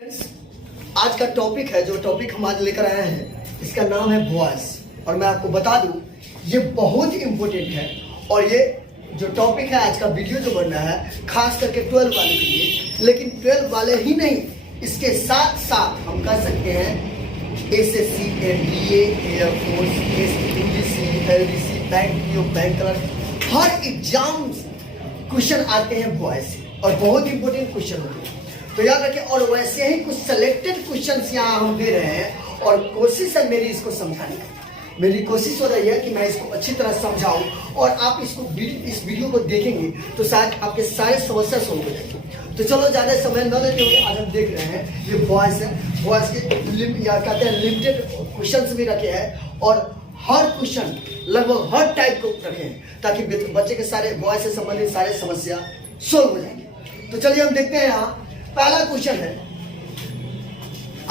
आज का टॉपिक है, जो टॉपिक हम आज लेकर आए हैं, इसका नाम है वॉइस। और मैं आपको बता दूं, ये बहुत इम्पोर्टेंट है। और ये जो टॉपिक है, आज का वीडियो जो बन रहा है, खास करके 12 वाले के लिए। लेकिन 12 वाले ही नहीं, इसके साथ साथ हम कह सकते हैं SSC, NDA, air force, UGC, LDC, bank PO, bank clerk, हर एग्जाम क्वेश्चन आते हैं वॉइस से, और बहुत इंपॉर्टेंट क्वेश्चन होते हैं। तो याद रखें। और वैसे ही कुछ सिलेक्टेड क्वेश्चंस यहाँ हम दे रहे हैं, और कोशिश है मेरी इसको समझाने की। मेरी कोशिश हो रही है कि मैं इसको अच्छी तरह समझाऊं, और आप इस वीडियो को देखेंगे तो शायद आपके सारे समस्या सोल्व हो जाएगी। तो चलो ज़्यादा समय न लेते हुए आज हम देख रहे हैं, ये वॉइस है। वॉइस के या कहते हैं लिमिटेड क्वेश्चन भी रखे हैं, और हर क्वेश्चन लगभग हर टाइप को रखे हैं, ताकि बच्चे के सारे वॉइस से संबंधित सारे समस्या सोल्व हो जाएंगे। तो चलिए हम देखते हैं। यहाँ पहला क्वेश्चन है,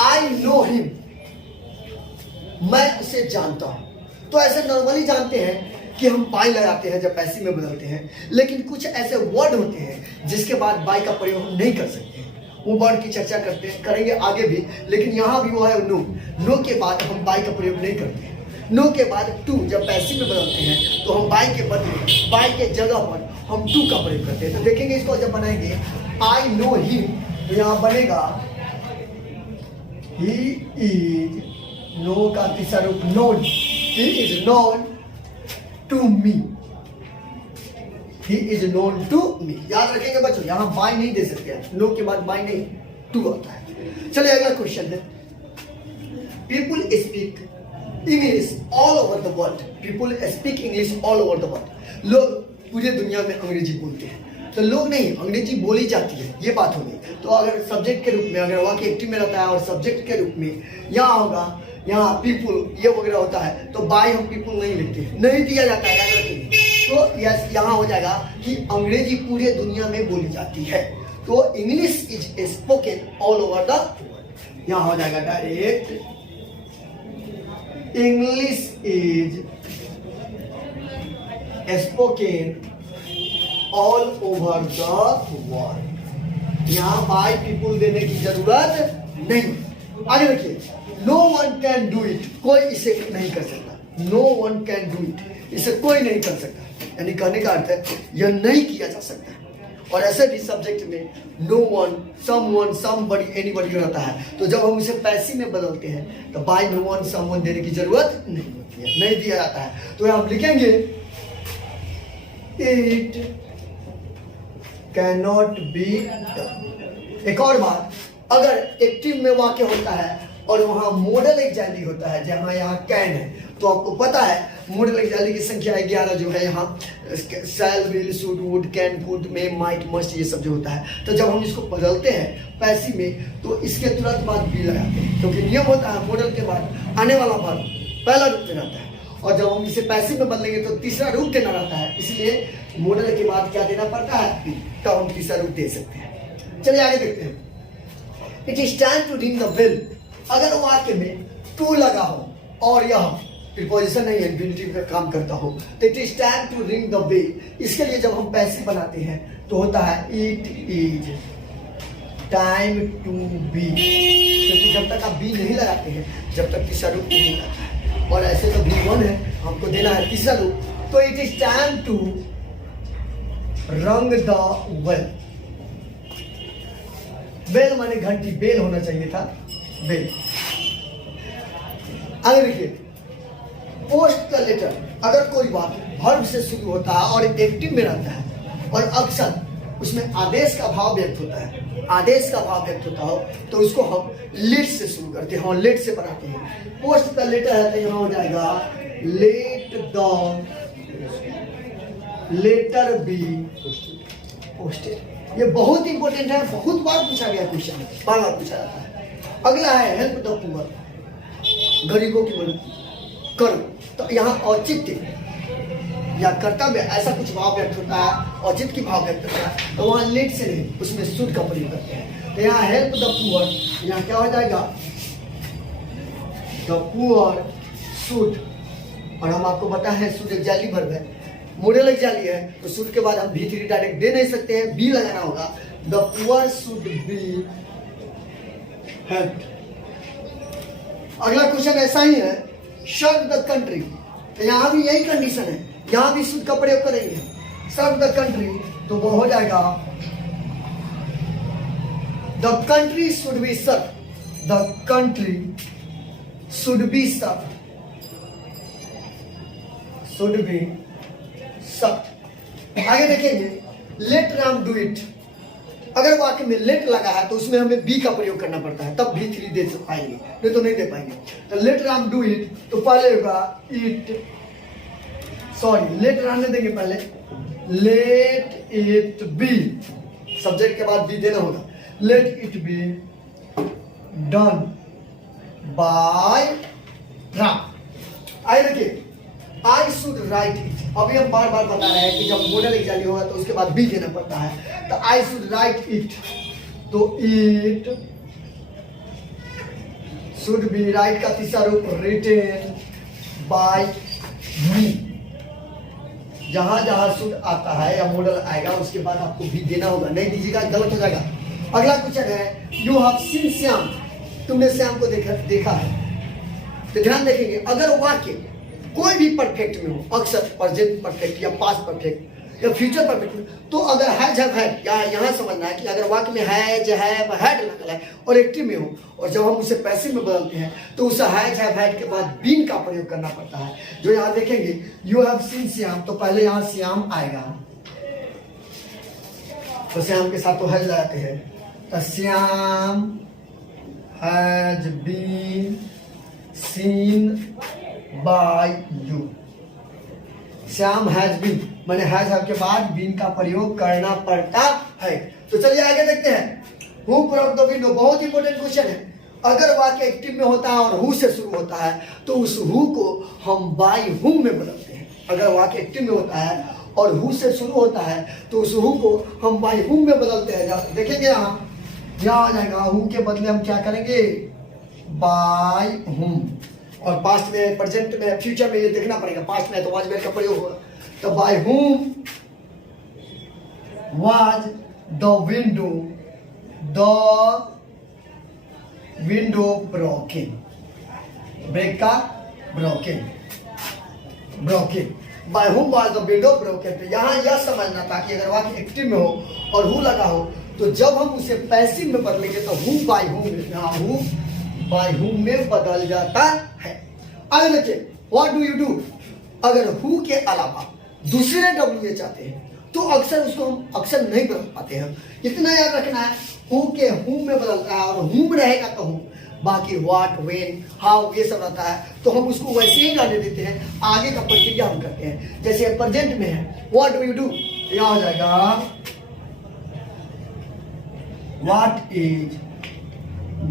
आई नो हिम, मैं उसे जानता हूं। तो ऐसे नॉर्मली जानते हैं कि हम बाय लगाते हैं जब पैसिव में बदलते हैं, लेकिन कुछ ऐसे वर्ड होते हैं जिसके बाद बाय का प्रयोग हम नहीं कर सकते। वो वर्ड की चर्चा करेंगे आगे भी, लेकिन यहां भी वो है नो। नो के बाद हम बाय का प्रयोग नहीं करते। नो के बाद टू, जब पैसिव में बदलते हैं तो हम बाय के बदले, बाय के जगह पर हम टू का प्रयोग करते हैं। तो देखेंगे इसको जब बनाएंगे, आई नो हिम, तो यहां बनेगा ही इज, नो का तीसरा रूप known, he is known to me, he is known to me. याद रखेंगे बच्चों, यहां बाय नहीं दे सकते, नो के बाद बाय नहीं, टू आता है। चलिए अगला क्वेश्चन है, people speak English all over the world. People speak English all over the world. लोग पूरे दुनिया में अंग्रेजी बोलते हैं। तो लोग नहीं, अंग्रेजी बोली जाती है, ये बात होगी। तो अगर सब्जेक्ट के रूप में, अगर वाक्य एक्टिव में रहता है और सब्जेक्ट के रूप में यहाँ होगा, यहाँ पीपुल ये वगैरह होता है, तो बाय हम पीपुल नहीं लिखते हैं, नहीं दिया जाता है, याद रखिए। तो यस, यहाँ हो जाएगा कि अंग्रेजी पूरे दुनिया में बोली जाती है। तो English is spoken all over the world. यहाँ हो जाएगा direct, English is spoken all over the world. यहाँ बाय पीपुल देने की जरूरत नहीं। आगे देखिए, no one can do it, कोई इसे नहीं कर सकता। No one can do it, इसे कोई नहीं कर सकता। यानी कहने का अर्थ है यह नहीं किया जा सकता। और ऐसे भी सब्जेक्ट में नो वन, समबडी, एनीबडी रहता है। तो जब हम इसे पैसिव में बदलते हैं तो बाय नो वन, समवन देने की जरूरत नहीं होती है, नहीं दिया जाता है। तो हम लिखेंगे इट कैनॉट बी डन। एक और बात, अगर एक्टिव में वाक्य होता है और वहां मॉडल एक्जाइली होता है, जहां यहाँ कैन है, तो आपको पता है मॉडल एक्जाइली की संख्या 11 जो है यहाँ, shall, will, should, would, can, could, may, might, must, ये सब जो होता है। तो जब हम इसको बदलते हैं पैसिव में, तो इसके तुरंत बाद बी लगाते हैं, क्योंकि नियम होता है मॉडल के बाद आने वाला वर्ब पहला रूप में रहता है। और जब हम इसे पैसिव में बदलेंगे तो तीसरा रूप देना रहता है, इसलिए मॉडल के बाद क्या देना पड़ता है, तब हम तीसरा रूप दे सकते हैं। चलिए आगे देखते हैं, it is time to ring the bell. अगर वाक्य में टू लगा हो और यह प्रीपोजिशन नहीं है, इंफिनिटिव का काम करता हो, तो it is time to ring the bell. इसके लिए जब हम पैसिव बनाते हैं तो होता है it is time to be, क्योंकि जब तक आप बी नहीं लगाते हैं, जब तक तीसरा रूप नहीं आता है। और ऐसे तो B1 है, हमको देना है तीसरा रूप। तो इट इज टाइम टू रंग द बेल। बेल माने घंटी, बेल होना चाहिए था, बेल। आगे देखिए, पोस्ट द लेटर। अगर कोई बात वर्ब से शुरू होता है और एक्टिव में रहता है, और अक्सर उसमें आदेश का भाव व्यक्त होता है, आदेश का भाव व्यक्त होता हो, तो उसको हम लेट से शुरू करते हैं और लेट से बनाते हैं। पोस्ट द लेटर है तो यहाँ हो जाएगा let the letter be posted. ये बहुत इंपॉर्टेंट है, बहुत बार पूछा गया क्वेश्चन है, बार बार पूछा जाता है। अगला है हेल्प द पुअर, गरीबों की मदद करो। तो यहाँ औचित्य या कर्तव्य ऐसा कुछ भाव व्यक्त होता है, औचित्य की भाव व्यक्त होता है, तो वहाँ लेट से नहीं, उसमें शुड का प्रयोग करते हैं। तो यहाँ हेल्प द पुअर, यहाँ क्या हो जाएगा, द पुअर शुड। और हम आपको पता है शुड एक्जाइली वर्ब है, मॉडल एक्जाइली है, तो शुड के बाद हम V3 डायरेक्ट दे नहीं सकते हैं, बी लगाना होगा। The poor should be help. अगला क्वेश्चन ऐसा ही है, सर्व द कंट्री। तो यहाँ भी यही कंडीशन है, यहाँ भी शुड का प्रयोग करेंगे। सर्व द कंट्री तो वो हो जाएगा the country should be serve, the country should be serve, should be serve. आगे देखेंगे, लेट राम डू इट। अगर वाक्य में लेट लगा है तो उसमें हमें बी का प्रयोग करना पड़ता है, तब भी थ्री दे पाएंगे, नहीं तो नहीं दे पाएंगे। तो लेट राम डू इट तो पहले होगा इट, सॉरी लेट रहने देंगे पहले, लेट इट बी, सब्जेक्ट के बाद बी देना होगा। Let it be done by Ram. आइए देखिए, आई शुड राइट इट। अभी हम बार बार बता रहे हैं कि जब मॉडल एग्जाम होगा तो उसके बाद बी देना पड़ता है। तो आई शुड राइट इट, तो इट शुड बी, राइट का तीसरा रूप रिटेन बाय मी। जहां जहां शुड आता है या मॉडल आएगा उसके बाद आपको भी देना होगा, नहीं दीजिएगा गलत हो जाएगा। अगला क्वेश्चन है, यू हैव सीन श्याम। तुमने श्याम को देखा है। तो ध्यान देखेंगे, अगर वाक्य कोई भी परफेक्ट में हो, अक्सर प्रेजेंट परफेक्ट या पास्ट परफेक्ट या फ्यूचर परफेक्ट में, तो अगर हैज हैव हैड, या यहाँ समझना है कि अगर वाक्य में हैज हैव हैड लगा है और एक्टिव में हो, और जब हम उसे पैसिव में बदलते हैं तो उसे हैज हैव हैड के बाद बीन का प्रयोग करना पड़ता है। जो यहाँ देखेंगे, यू हैव सीन श्याम, तो पहले यहाँ श्याम आएगा, तो श्याम के साथ तो हैज लगाते हैं। तो Shyam has been seen by you. Shyam has been मैंने हैज हैव के बाद बीन का प्रयोग करना पड़ता है। तो चलिए आगे देखते हैं, हु फ्रॉम द विंडो। बहुत इंपॉर्टेंट क्वेश्चन है। अगर वाक्य एक्टिव में होता है और हु से शुरू होता है तो उस हु को हम बाय हुम में बदलते हैं। अगर वाक्य एक्टिव में होता है और हु से शुरू होता है तो उस हु को हम बाय हुम में बदलते हैं। देखेंगे यहाँ आ जाएगा, हु के बदले हम क्या करेंगे, बाय हुम। और पास्ट में, प्रेजेंट में, फ्यूचर में ये देखना पड़ेगा। पास्ट में तो वाज वेयर का प्रयोग होगा, तो by whom was the window broken. Break का broken, by whom was the window broken. तो यहाँ यह समझना था कि अगर वाक्य एक्टिव में हो और हु लगा हो तो जब हम उसे पैसिव में बदलेंगे तो हु बाय हुम, यहाँ हु बाय हुम में बदल जाता है। आगे देखिए, व्हाट डू यू डू। अगर हु के अलावा दूसरे डब्ल्यू चाहते हैं तो अक्सर उसको हम अक्सर नहीं बदल पाते हैं। इतना याद रखना है, हु के हुम में बदलता है और हुम रहेगा तो हुम, बाकी व्हाट, व्हेन, हाउ ये सब रहता है तो हम उसको वैसे ही रहने देते हैं, आगे का प्रक्रिया हम करते हैं। जैसे प्रेजेंट में है, व्हाट डू यू डू, यहाँ हो जाएगा what is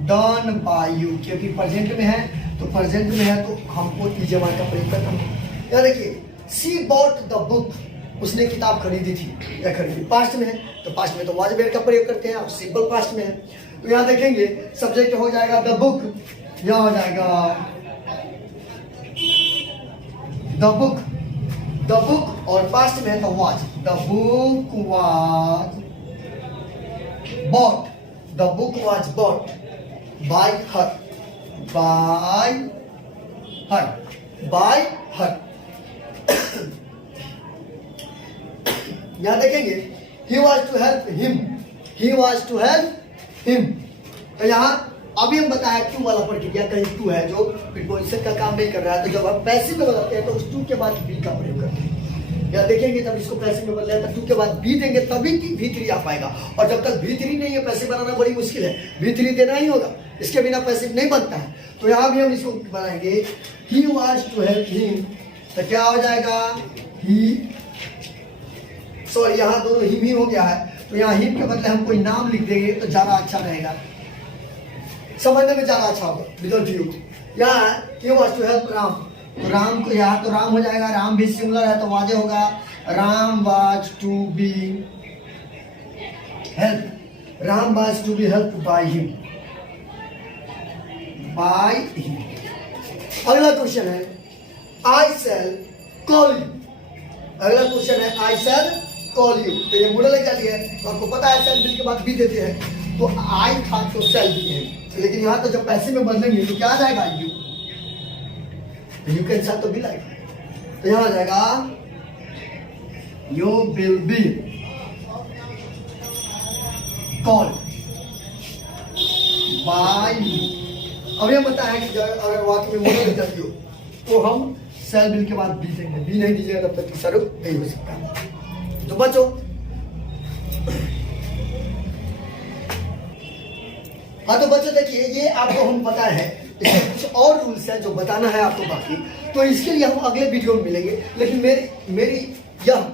done by you, क्योंकि प्रेजेंट में है तो प्रेजेंट में है तो हमको इजमा का प्रयोग करना है। यहाँ देखिए, सी बॉट द बुक, उसने किताब खरीदी थी या खरीदी। पास्ट में है तो पास्ट में तो वाज वेयर का प्रयोग करते हैं और सिंपल पास्ट में है। तो यहाँ देखेंगे सब्जेक्ट हो जाएगा द बुक, यहाँ हो जाएगा द बुक और पास्ट में है तो was, the book was bought, the book was bought by her, by her. यहां देखेंगे, he was to help him, तो यहाँ अभी हम बताया टू वाला प्रक्रिया, कहीं टू है जो प्रीपोजिशन का काम नहीं कर रहा है, तो जब हम पैसिव में बदलते हैं तो उस टू के बाद बी का प्रयोग करते हैं। यहाँ देखेंगे जब इसको पैसिव में बदला तो टू के बाद बी देंगे तभी V3 आ पाएगा, और जब तक V3 नहीं है पैसिव बनाना बड़ी मुश्किल है, V3 देना ही होगा, इसके बिना पैसिव नहीं बनता है। तो यहाँ भी हम इसको बनाएंगे, he was to help him, तो क्या हो जाएगा, सॉरी यहाँ दोनों हिम ही हो गया है, तो यहाँ हिम के बदले हम कोई नाम लिख देंगे तो ज्यादा अच्छा रहेगा, समझने में ज्यादा अच्छा होगा विदाउट यू। यहाँ he was to help Ram, तो राम को यहाँ तो राम हो जाएगा, राम भी सिंगुलर है तो वाजे होगा, Ram was to be help, Ram was to be helped by him, अगला क्वेश्चन है, I shall call you। अगला क्वेश्चन है, I shall कॉल यू। तो ये मॉडल क्या लिया है तो आपको पता है, shall बिल के बाद भी देते हैं, तो आई था तो सेल भी है, लेकिन यहाँ तो जब पैसे में बदलेंगे तो क्या आ जाएगा? यू कैंसल तो भी लाइक, तो यहाँ आ जाएगा you will be called by. अब ये पता है कि अगर वाकई में मोनो इंटरव्यू तो हम सेल बिल के बाद बी देंगे, बी नहीं दीजिएगा तब तक तीसरा रूप नहीं हो सकता। तो बच्चों हाँ, तो बच्चों देखिए ये आपको हम पता है, इसमें कुछ और रूल्स है जो बताना है आपको बाकी, तो इसके लिए हम अगले वीडियो में मिलेंगे। लेकिन मेरी यह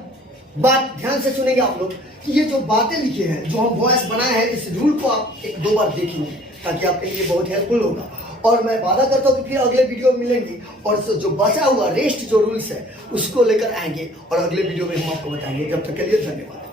बात ध्यान से सुनेंगे आप लोग कि ये जो बातें लिखे हैं, जो हम वॉइस बनाए हैं, इस रूल को आप 1-2 बार देखेंगे ताकि आपके लिए बहुत हेल्पफुल होगा। और मैं वादा करता हूँ कि फिर अगले वीडियो में मिलेंगे और जो बचा हुआ रेस्ट जो रूल्स है उसको लेकर आएंगे और अगले वीडियो में हम आपको बताएंगे। जब तक के लिए धन्यवाद।